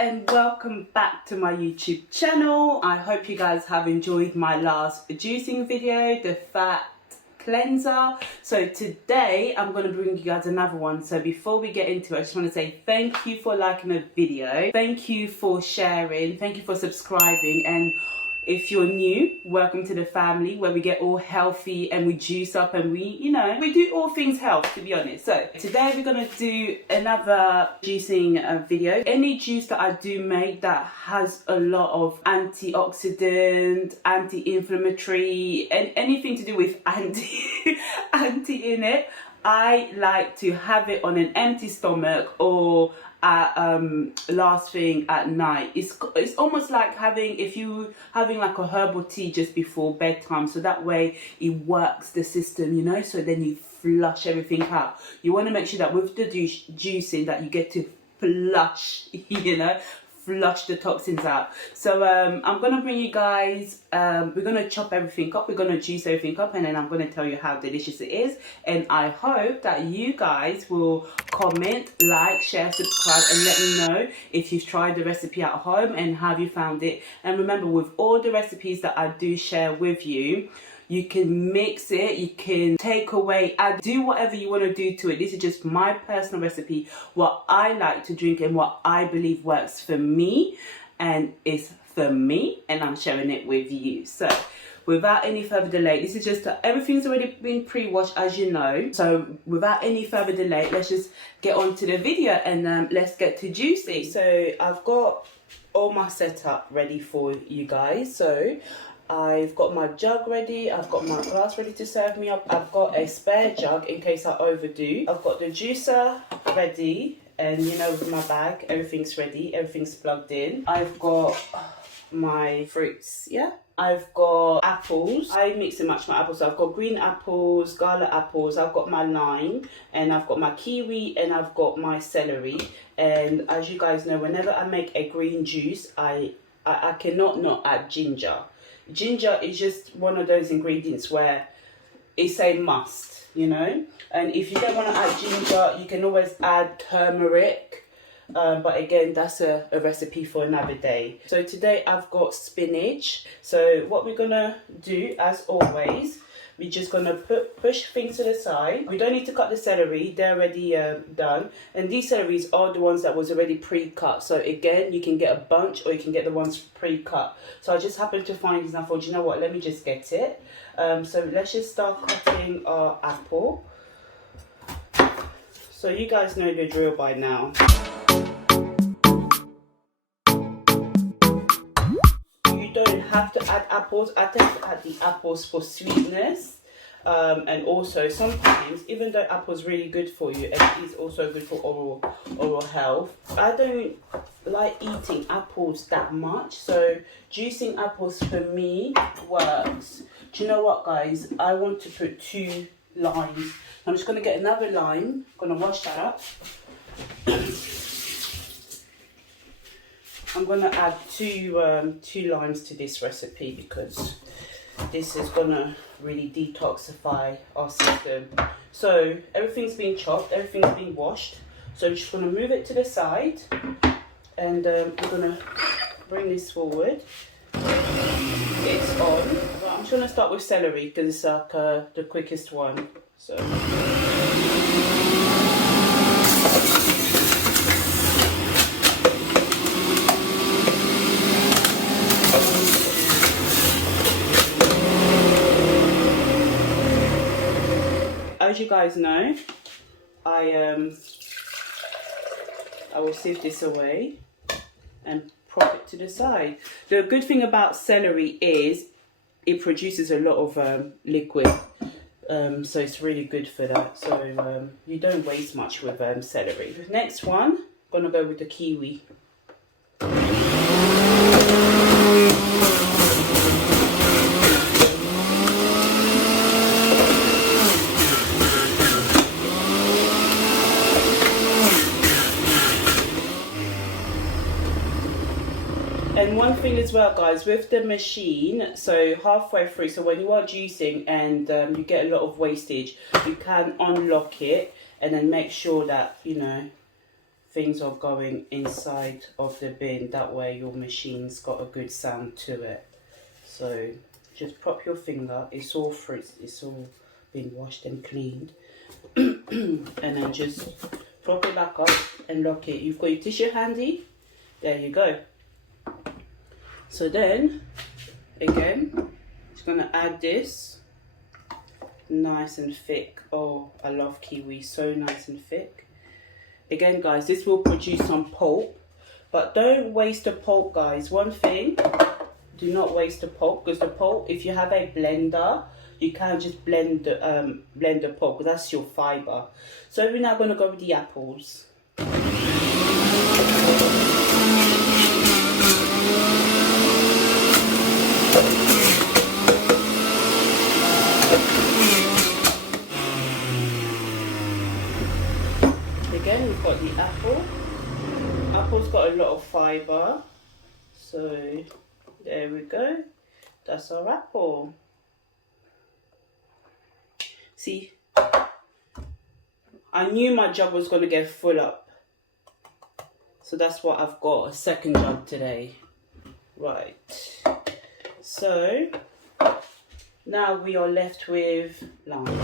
and welcome back to my YouTube channel. I hope you guys have enjoyed my last juicing video, the fat cleanser. So today I'm going to bring you guys another one. So before we get into it, I just want to say thank you for liking the video, thank you for sharing, thank you for subscribing, and if you're new, welcome to the family where we get all healthy and we juice up and we do all things health, to be honest. So today we're going to do another juicing video. Any juice that I do make that has a lot of antioxidant, anti-inflammatory, and anything to do with anti in it, I like to have it on an empty stomach or last thing at night. It's almost like if you having like a herbal tea just before bedtime, so that way it works the system, so then you flush everything out. You want to make sure that with the juicing that you get to flush flush the toxins out. So I'm gonna bring you guys, we're gonna chop everything up, we're gonna juice everything up, and then I'm gonna tell you how delicious it is. And I hope that you guys will comment, like, share, subscribe, and let me know if you've tried the recipe at home and have you found it. And remember, with all the recipes that I do share with you, you can mix it, you can take away, add, do whatever you want to do to it. This is just my personal recipe, what I like to drink and what I believe works for me and is for me, and I'm sharing it with you. So without any further delay, this is just everything's already been pre-washed, as you know. So without any further delay, let's just get on to the video and let's get to juicing. So I've got all my setup ready for you guys. So I've got my jug ready, I've got my glass ready to serve me up, I've got a spare jug in case I overdo, I've got the juicer ready, and with my bag, everything's ready, everything's plugged in. I've got my fruits, I've got apples. I mix and match my apples. So I've got green apples, scarlet apples, I've got my lime, and I've got my kiwi, and I've got my celery. And as you guys know, whenever I make a green juice, I cannot not add ginger. Ginger is just one of those ingredients where it's a must, and if you don't want to add ginger, you can always add turmeric, but again, that's a recipe for another day. So today I've got spinach. So what we're gonna do, as always, we're just gonna push things to the side. We don't need to cut the celery, they're already done. And these celeries are the ones that was already pre-cut. So again, you can get a bunch or you can get the ones pre-cut. So I just happened to find these and I thought, you know what, let me just get it. So let's just start cutting our apple. So you guys know the drill by now. You don't have to add apples. I tend to add the apples for sweetness, and also sometimes, even though apple's really good for you and it is also good for oral health, I don't like eating apples that much, so juicing apples for me works. Do you know what, guys, I want to put 2 limes. I'm just going to get another lime, I'm going to wash that up. I'm going to add two limes to this recipe because this is going to really detoxify our system. So everything's been chopped, everything's been washed. So I'm just going to move it to the side, and we're going to bring this forward. It's on. I'm just going to start with celery because it's like the quickest one. So as you guys know, I will sieve this away and prop it to the side. The good thing about celery is it produces a lot of liquid, so it's really good for that. So you don't waste much with celery. The next one, I'm gonna go with the kiwi. And one thing as well, guys, with the machine, so halfway through, so when you are juicing and you get a lot of wastage, you can unlock it and then make sure that, things are going inside of the bin. That way your machine's got a good sound to it. So just prop your finger, it's all fruits, it's all been washed and cleaned. And then just prop it back up and lock it. You've got your tissue handy, there you go. So then again, just gonna add this nice and thick. Oh, I love kiwi, so nice and thick. Again guys, this will produce some pulp, but don't waste the pulp guys. One thing, do not waste the pulp, because the pulp, if you have a blender, you can't just blend the pulp, because that's your fibre. So we're now going to go with the apples. Again, we've got the apple. Apple's got a lot of fibre, so there we go. That's our apple. See, I knew my jug was going to get full up, so that's what I've got, a second jug today. Right, so now we are left with lime.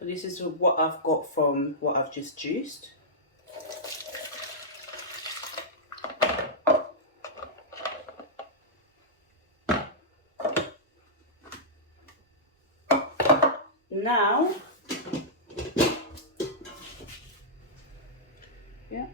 This is what I've got from what I've just juiced. Now, yeah.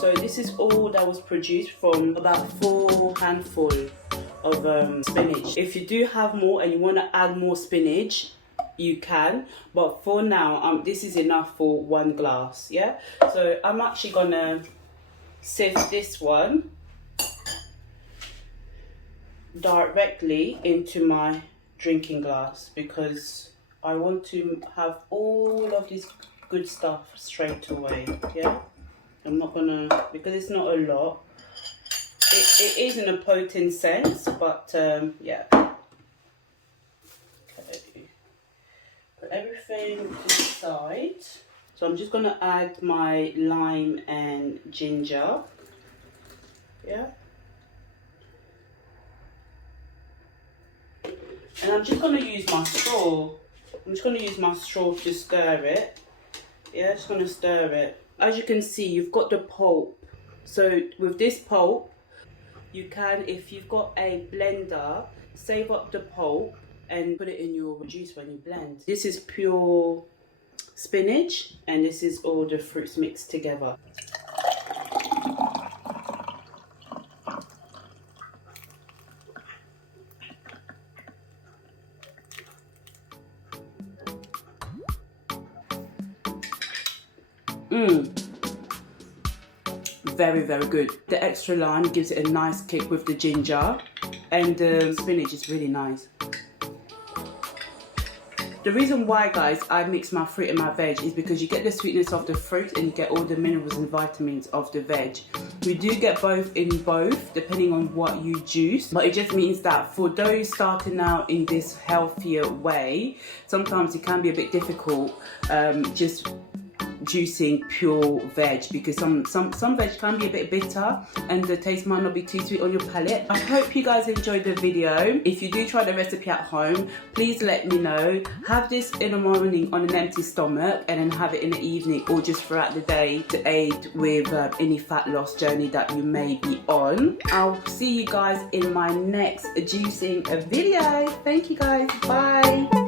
So this is all that was produced from about 4 handfuls of spinach. If you do have more and you want to add more spinach, you can, but for now this is enough for 1 glass. Yeah, so I'm actually gonna sift this one directly into my drinking glass, because I want to have all of this good stuff straight away. Yeah, I'm not gonna, because it's not a lot. It is in a potent sense, but yeah. Okay. Put everything to the side. So I'm just gonna add my lime and ginger. Yeah. And I'm just gonna use my straw. I'm just gonna use my straw to stir it. Yeah, just gonna stir it. As you can see, you've got the pulp. So with this pulp, you can, if you've got a blender, save up the pulp and put it in your juice when you blend. This is pure spinach, and this is all the fruits mixed together. Very, very good. The extra lime gives it a nice kick with the ginger, and the spinach is really nice. The reason why, guys, I mix my fruit and my veg is because you get the sweetness of the fruit and you get all the minerals and vitamins of the veg. We do get both in both, depending on what you juice, but it just means that for those starting out in this healthier way, sometimes it can be a bit difficult just juicing pure veg, because some veg can be a bit bitter and the taste might not be too sweet on your palate. I hope you guys enjoyed the video. If you do try the recipe at home, please let me know. Have this in the morning on an empty stomach, and then have it in the evening or just throughout the day to aid with any fat loss journey that you may be on. I'll see you guys in my next juicing video. Thank you guys. Bye.